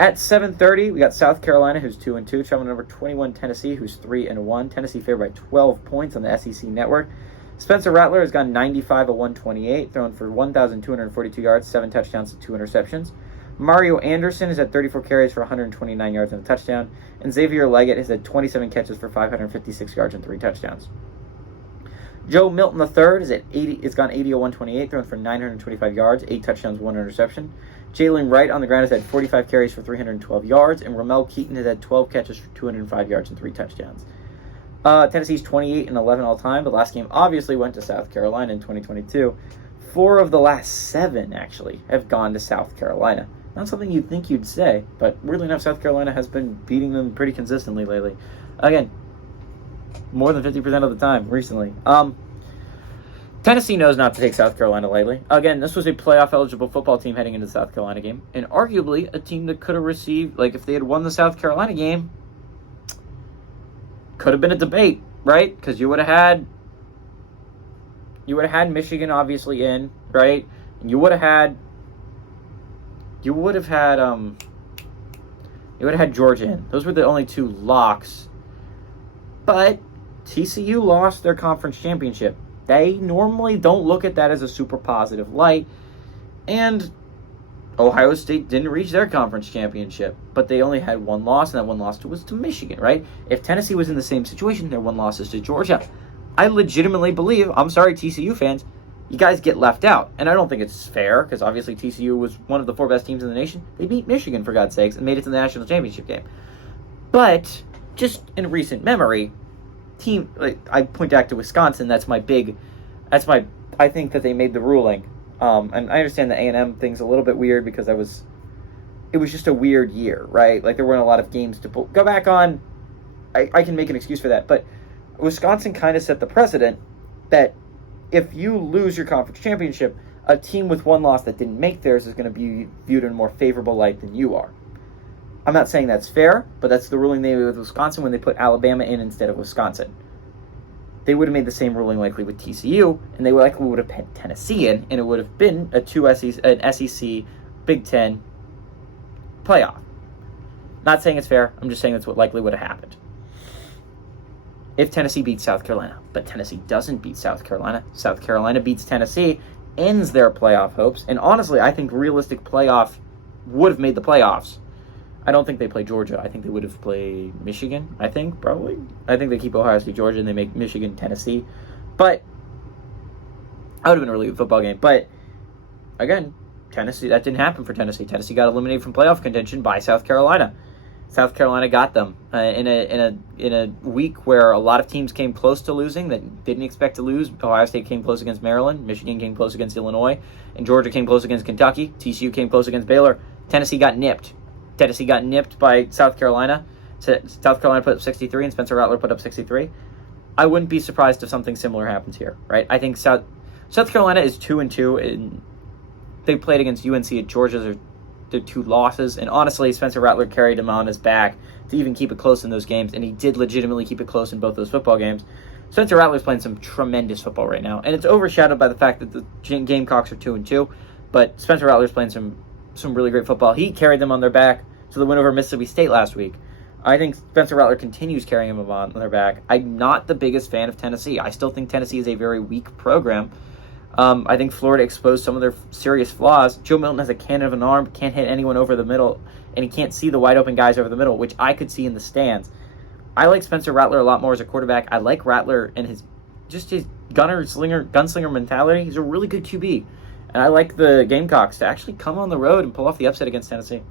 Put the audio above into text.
At 7:30, we got South Carolina, who's 2-2, traveling number 21 Tennessee, who's 3-1. Tennessee favored by 12 points on the SEC network. Spencer Rattler has gone 95 of 128, thrown for 1,242 yards, 7 touchdowns to 2 interceptions. Mario Anderson has had 34 carries for 129 yards and a touchdown, and Xavier Leggett has had 27 catches for 556 yards and 3 touchdowns. Joe Milton III has gone 80 of 128, thrown for 925 yards, 8 touchdowns, 1 interception. Jalen Wright on the ground has had 45 carries for 312 yards, and Ramel Keaton has had 12 catches for 205 yards and 3 touchdowns. Tennessee's 28-11 all time. The last game obviously went to South Carolina in 2022. 4 of the last 7, actually, have gone to South Carolina. Not something you'd think you'd say, but weirdly enough, South Carolina has been beating them pretty consistently lately. Again, more than 50% of the time recently. Tennessee knows not to take South Carolina lightly. Again, this was a playoff-eligible football team heading into the South Carolina game, and arguably a team that could have received, like if they had won the South Carolina game, could have been a debate, right? Because you would have had Michigan obviously in, right? And you would have had Georgia in. Those were the only 2 locks. But TCU lost their conference championship. They normally don't look at that as a super positive light. And Ohio State didn't reach their conference championship, but they only had 1 loss, and that 1 loss was to Michigan, right? If Tennessee was in the same situation, their 1 loss is to Georgia. I legitimately believe, I'm sorry, TCU fans, you guys get left out. And I don't think it's fair, because obviously TCU was one of the 4 best teams in the nation. They beat Michigan, for God's sakes, and made it to the national championship game. But just in recent memory, I point back to Wisconsin. I think that they made the ruling. And I understand the A&M thing's a little bit weird because it was just a weird year, right? Like there weren't a lot of games to go back on. I can make an excuse for that, but Wisconsin kind of set the precedent that if you lose your conference championship, a team with 1 loss that didn't make theirs is going to be viewed in a more favorable light than you are. I'm not saying that's fair, but that's the ruling they made with Wisconsin when they put Alabama in instead of Wisconsin. They would have made the same ruling likely with TCU, and they likely would have put Tennessee in, and it would have been an SEC Big Ten playoff. Not saying it's fair. I'm just saying that's what likely would have happened. If Tennessee beats South Carolina, but Tennessee doesn't beat South Carolina beats Tennessee, ends their playoff hopes, and honestly, I think realistic playoff would have made the playoffs. I don't think they play Georgia. I think they would have played Michigan, probably. I think they keep Ohio State, Georgia, and they make Michigan, Tennessee. But that would have been a really good football game. But, again, Tennessee, that didn't happen for Tennessee. Tennessee got eliminated from playoff contention by South Carolina. South Carolina got them in a week where a lot of teams came close to losing that didn't expect to lose. Ohio State came close against Maryland. Michigan came close against Illinois. And Georgia came close against Kentucky. TCU came close against Baylor. Tennessee got nipped. Tennessee got nipped by South Carolina. South Carolina put up 63 and Spencer Rattler put up 63. I wouldn't be surprised if something similar happens here, right? I think South Carolina is 2-2, and they played against UNC at Georgia. Their 2 losses, and honestly, Spencer Rattler carried him on his back to even keep it close in those games, and he did legitimately keep it close in both those football games. Spencer Rattler's playing some tremendous football right now, and it's overshadowed by the fact that the Gamecocks are 2-2, but Spencer Rattler's playing some really great football. He carried them on their back to the win over Mississippi State last week. I think Spencer Rattler continues carrying them on their back. I'm not the biggest fan of Tennessee. I still think Tennessee is a very weak program. I think Florida exposed some of their serious flaws. Joe Milton has a cannon of an arm, can't hit anyone over the middle, and he can't see the wide open guys over the middle, which I could see in the stands. I like Spencer Rattler a lot more as a quarterback. I like Rattler and his gunslinger mentality. He's a really good QB. And I like the Gamecocks to actually come on the road and pull off the upset against Tennessee.